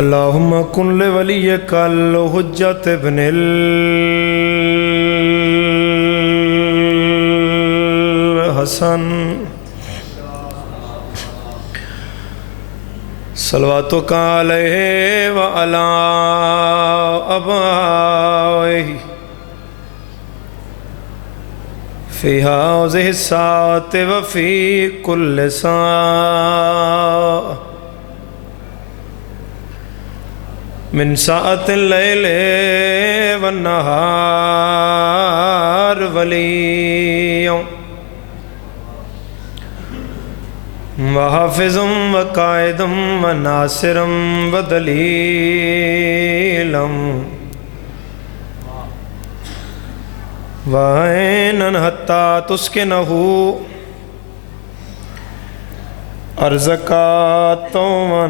اللہم کن لولیک الحجۃ ابن الحسن صلواتک علیہ وعلی آبائہ فی ہذہ الساعۃ وفی کل ساعۃ من ساعت اللیل والنہار ولی وحافظ وقائد وناصر ودلیل وعینا حتی تسکنہ ارضک طوعا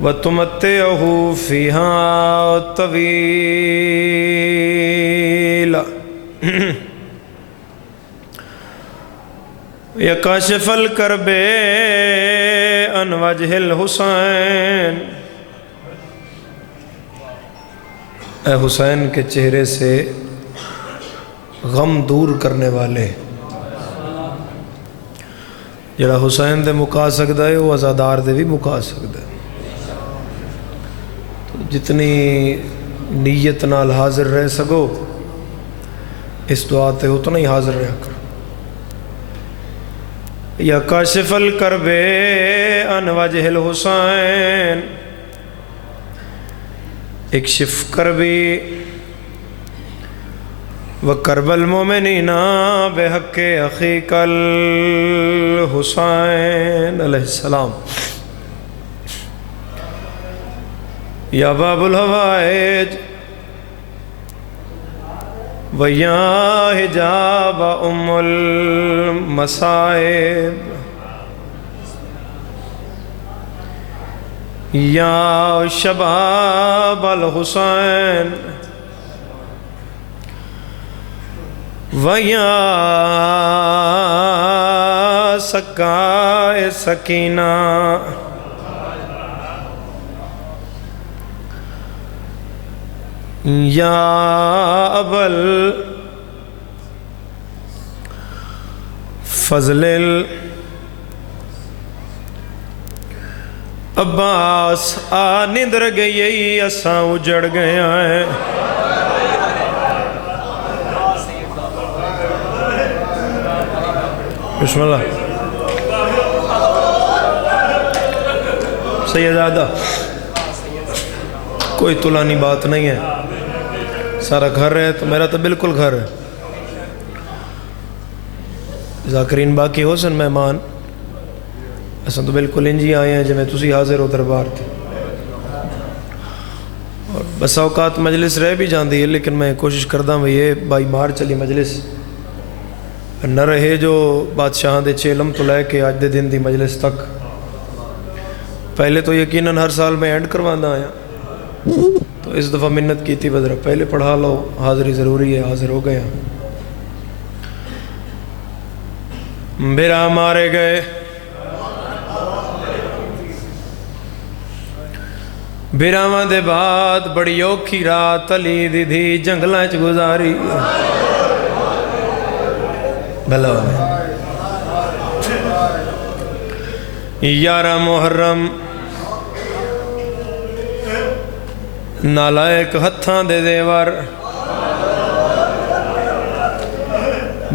وَتُمَتِّعُهُ فِيهَا طَوِيلًا يَا كَاشِفَ الْكَرْبِ عَنْ وَجْهِ الْحُسَيْنِ اے حسین کے چہرے سے غم دور کرنے والے جڑا حسین دے مکا سکتا ہے وہ عزادار دے بھی مکا سکتا ہے جتنی نیت نال حاضر رہ سکو اس دعا تے اتنا ہی حاضر رہا کر یا کاشف الکرب عن وجہ الحسین اکشف کربی وکرب المومنین بحق اخیک الحسین علیہ السلام یا باب الحوائج ویا حجاب ام المصائب یا شباب الحسین ویا سکائے سکینہ یا ابل فضل عباس نندر گئی اساں اجڑ گیا ہے بسم اللہ سیدادہ کوئی طولانی بات نہیں ہے سارا گھر ہے تو میرا تو بالکل گھر ہے ذاکرین باقی ہو سن مہمان ایسا تو بالکل انجی آئے ہیں جنہیں تسی حاضر ہو دربار تھے اور بس اوقات مجلس رہ بھی جاندی ہے لیکن میں کوشش کردہ ہوں یہ بائی مار چلی مجلس نہ رہے جو بادشاہاں دے چیلم تو لے کے آج دے دن دی مجلس تک پہلے تو یقیناً ہر سال میں اینڈ کروانا آیا تو اس دفعہ منت کی تھی بدرہ پہلے پڑھا لو حاضری ضروری ہے حاضر ہو گیا بھیرا مارے گئے بھیراواں دے بعد بڑی اوکھی رات علی دی دھی جنگلہ چ گزاری بھلا یارہ محرم نالائک ہتھاں دے دیور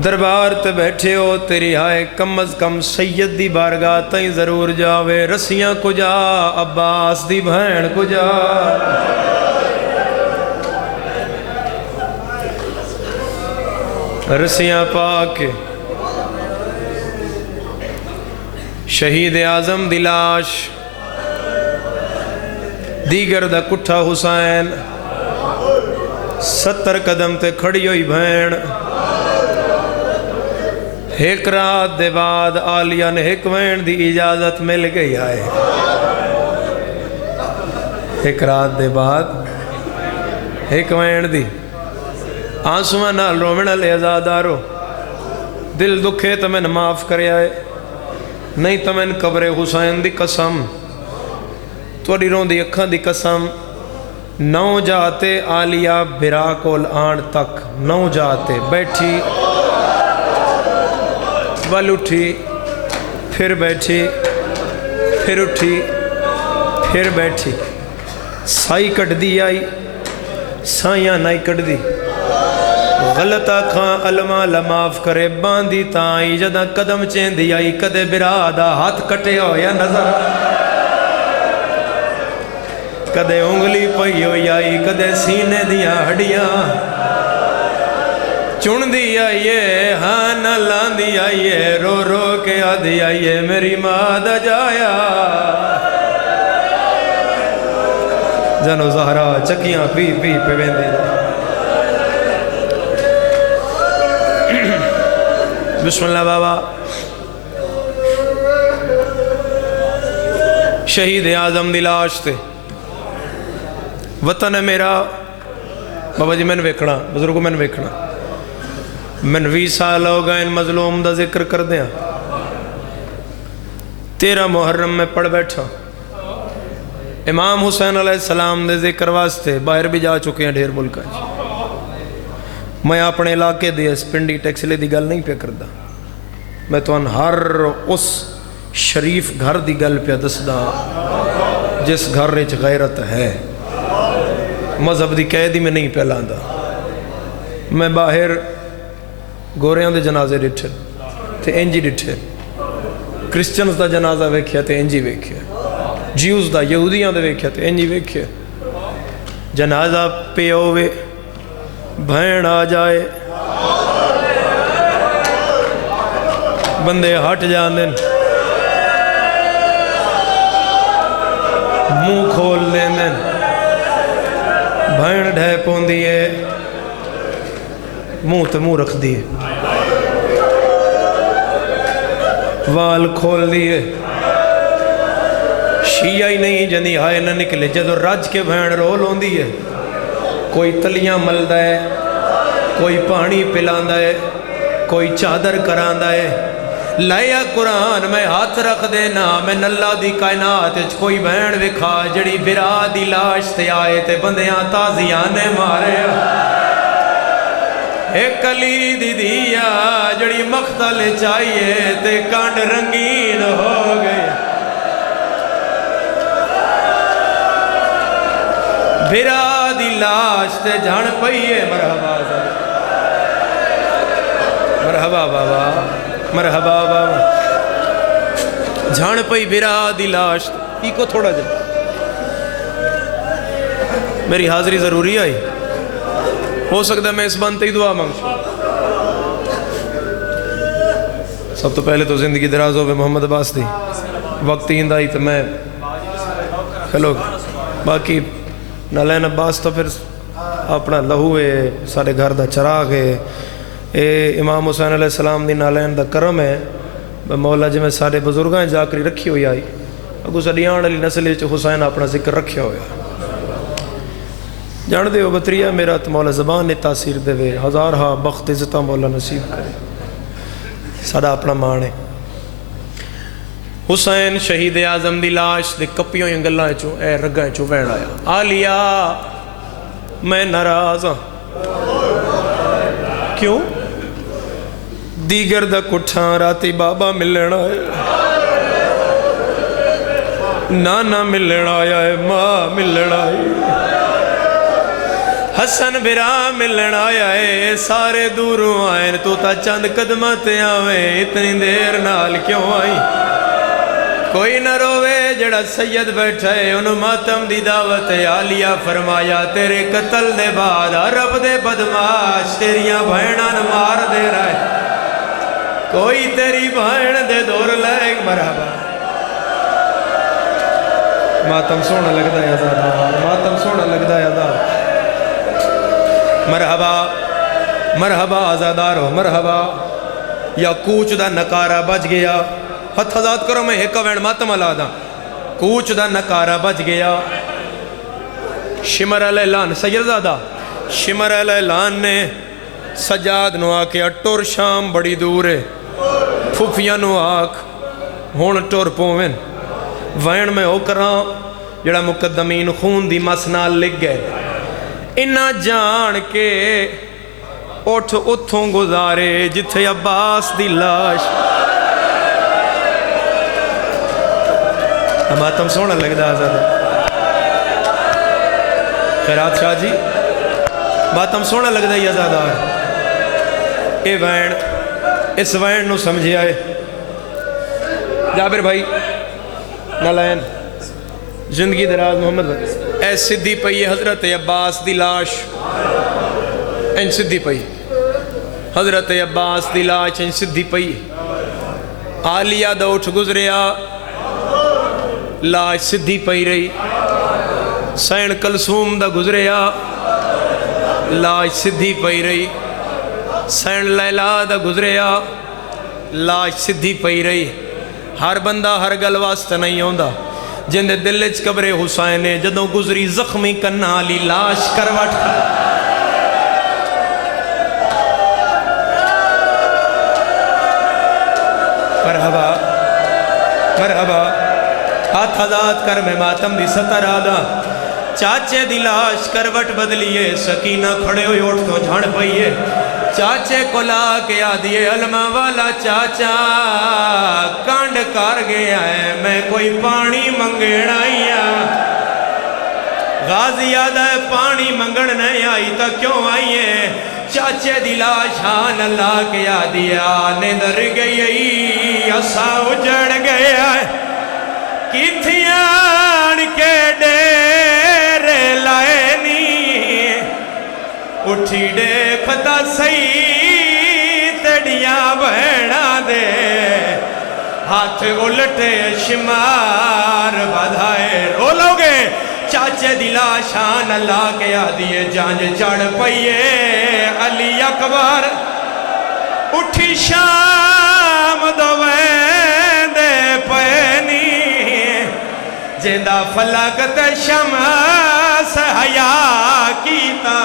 دربار تے بیٹھے ہو تیری ہائے کم از کم سید دی بارگاہ تائیں ضرور جاوے رسیاں کو جا عباس دی بھین کو جا رسیاں پاک شہید اعظم دی لاش دیگر دا کٹھا حسین 70 قدم تے کھڑی ہوئی بھین ایک رات دے بعد آلیہ نے ایک وین دی اجازت مل گئی آئے ایک رات دے بعد ایک وین دی آنسوہ نال رومن علی ازادارو دل دکھے تو میں معاف کرے آئے نہیں تو میں قبر حسین دی قسم تھوڑی روندی اکھاں دی قسم نو جاتے آلیا برا کول آن تک نو جاتے بیٹھی ول اٹھی پھر بیٹھی پھر اٹھی پھر بیٹھی سائی کٹ دی آئی سائیاں نائی کٹ دی غلطہ کھاں علماء لماف کرے باندھی تائیں جدہ قدم چین دی آئی کدے برادہ ہاتھ کٹے ہو یا نظر کدے انگلی پئی ہوئی آئی کدے سینے دیا ہڈیاں چن دی آئیے ہاں نہ لان دی آئیے رو رو کے آدھی آئیے میری ماں دا جایا جنو زہرا چکیاں پی پی پہ بیندی بسم اللہ بابا شہید اعظم دی لاش تے وطن ہے میرا بابا جی میں نے ویکھنا بزرگوں میں نے ویکھنا میں 20 سال ہو گئے ان مظلوم دا ذکر کر دیا 13 محرم میں پڑھ بیٹھا امام حسین علیہ السلام دے ذکر واسطے باہر بھی جا چکے ہیں ڈھیر ملکہ میں اپنے علاقے دے اس پنڈی ٹیکسلے دی گل نہیں پہ کردہ میں تو ان ہر اس شریف گھر دی گل پہ دسدہ جس گھر رچ غیرت ہے مذہب دی قیدی میں نہیں پہلاندہ میں باہر گوریاں دے جنازے ڈٹھے تے انجی ڈٹھے کرسچنز دا جنازہ ویکھیا تے انجی ویکھیا جیوز دا یہودیاں دے ویکھیا تے انجی ویکھیا جنازہ پہ ہوئے بھین آ جائے بندے ہٹ جاندن منہ کھول لیندن بھین ڈھے پون دیئے منہ تے منہ رکھ دیئے وال کھول دیئے شیعہ ہی نہیں جنی ہائے نہ نکلے جدو رج کے بھین رول ہون دیئے کوئی تلیاں ملدہ ہے کوئی پانی پلاندہ ہے کوئی چادر کراندہ ہے لائیا قرآن میں ہاتھ رکھ دینا میں نلہ دی کائنات کوئی بہن وکھا جڑی برا دی لاش تے آئے تے بندیاں تازیانے مارے ایک علی دی دیا جڑی مختل چاہیے تے کانڈ رنگین ہو گئے برا دی لاش تے جھان پئیے مرحبا مرحبا بابا مرحبا بابا جھان پئی برا دی لاش ہی کو تھوڑا جا میری حاضری ضروری آئی ہو سکتا ہے میں اس بانتے ہی دعا مانگوں سب تو پہلے تو زندگی دراز ہوئے محمد عباس دی وقت ہی آئی تو میں کھلو باقی نالین عباس تو پھر اپنا لہو ہے سارے گھر دا چراغ ہے اے امام حسین علیہ السلام دی نالین دا کرم ہے مولا جی میں سارے بزرگاں جاکری رکھی ہوئی آئی اگو سڈیان علی نسل حسین اپنا ذکر رکھیا ہویا جان دے ہو بطریہ میرا تو مولا زبان نے تاثیر دے وے ہزار ہاں بخت عزتہ مولا نصیب کرے ساڑا اپنا مانے حسین شہید اعظم دی لاش دے کپیوں انگلہ چو اے رگاں چو وین آیا آلیا میں ناراض ہاں کیوں دیگر دا کٹھاں راتی بابا ملن آیا نانا ملن آیا ہے ماں ملن آئی حسن برا ملن آیا ہے سارے دوروں آئین تو تا چند قدمت آویں اتنی دیر نال کیوں آئی کوئی نہ روے جڑا سید بیٹھا ہے انہوں ماتم دی دعوت عالیہ فرمایا تیرے قتل دے بعد عرب دے بدماش تیریاں بھینان مار دے رہا ہے کوئی تیری بھین دے دور لائے مرحبا ماتم سونا لگتا ہے آزاد ماتم سونا لگتا ہے آزاد مرحبا مرحبا آزادارو مرحبا یا کوچ دا نکارہ بچ گیا ہتھ آزاد کرو میں ایک وین ماتم اللہ دا کوچ دا نکارہ بچ گیا شمر علیہ لان سیدزادہ شمر علیہ لان نے سجاد نو آکے اٹور شام بڑی دور ہے پھوپیاں نو آکھ ہون ٹور پووین وین میں ہو کراں جڑا مقدمین خون دی مس نال لکھ گئے انہاں جان کے اٹھ اتھوں گزارے جتھے عباس دی لاش ماتم سونا لگدا آزاد خیرات شاہ جی ماتم سونا لگدا ہی آزادار اے وین اس وین نو سمجھے آئے جابر بھائی نالین زندگی دراز محمد بھائی اے صدی پئی حضرت عباس دی لاش این صدی پئی حضرت عباس دی لاش این صدی پئی عالیہ دا اٹھ گزریا لاش صدی پئی رہی سین کلثوم دا گزریا لاش صدی پئی رہی سین لیلا دا گزریا لاش صدی پئی رہی ہر بندہ ہر گل واسطہ نہیں ہوندا جن دے دل وچ قبر حسین جدوں گزری زخمی کنا علی لاش کروٹ مرحبا مرحبا ہاتھ آزاد کر میں ماتم دی ستر آدھا چاچے دی لاش کروٹ بدلیے سکینہ کھڑے ہوئے اٹھ تو جھڑ پئیے چاچے کو لا کے آدھیے علمہ والا چاچا کانڈ کار گیا ہے میں کوئی پانی منگیڑ آئیا غازی آدھا ہے پانی منگڑ نہیں آئی تا کیوں آئیے چاچے دی لاش آن اللہ کے آدھیا ندر گئی اسا اجڑ گیا ہے کتھیان کے ڈیر لائنی اٹھی دیکھتا سی تڑیاں بہنا دے ہاتھ الٹے شمار بدھائے رو لوگے چاچے دلا شان اللہ کے آدھیے جانج چڑھ پئیے علی اکبر اٹھی شام دوین دے پینی جندہ فلکت شمس حیاء کیتا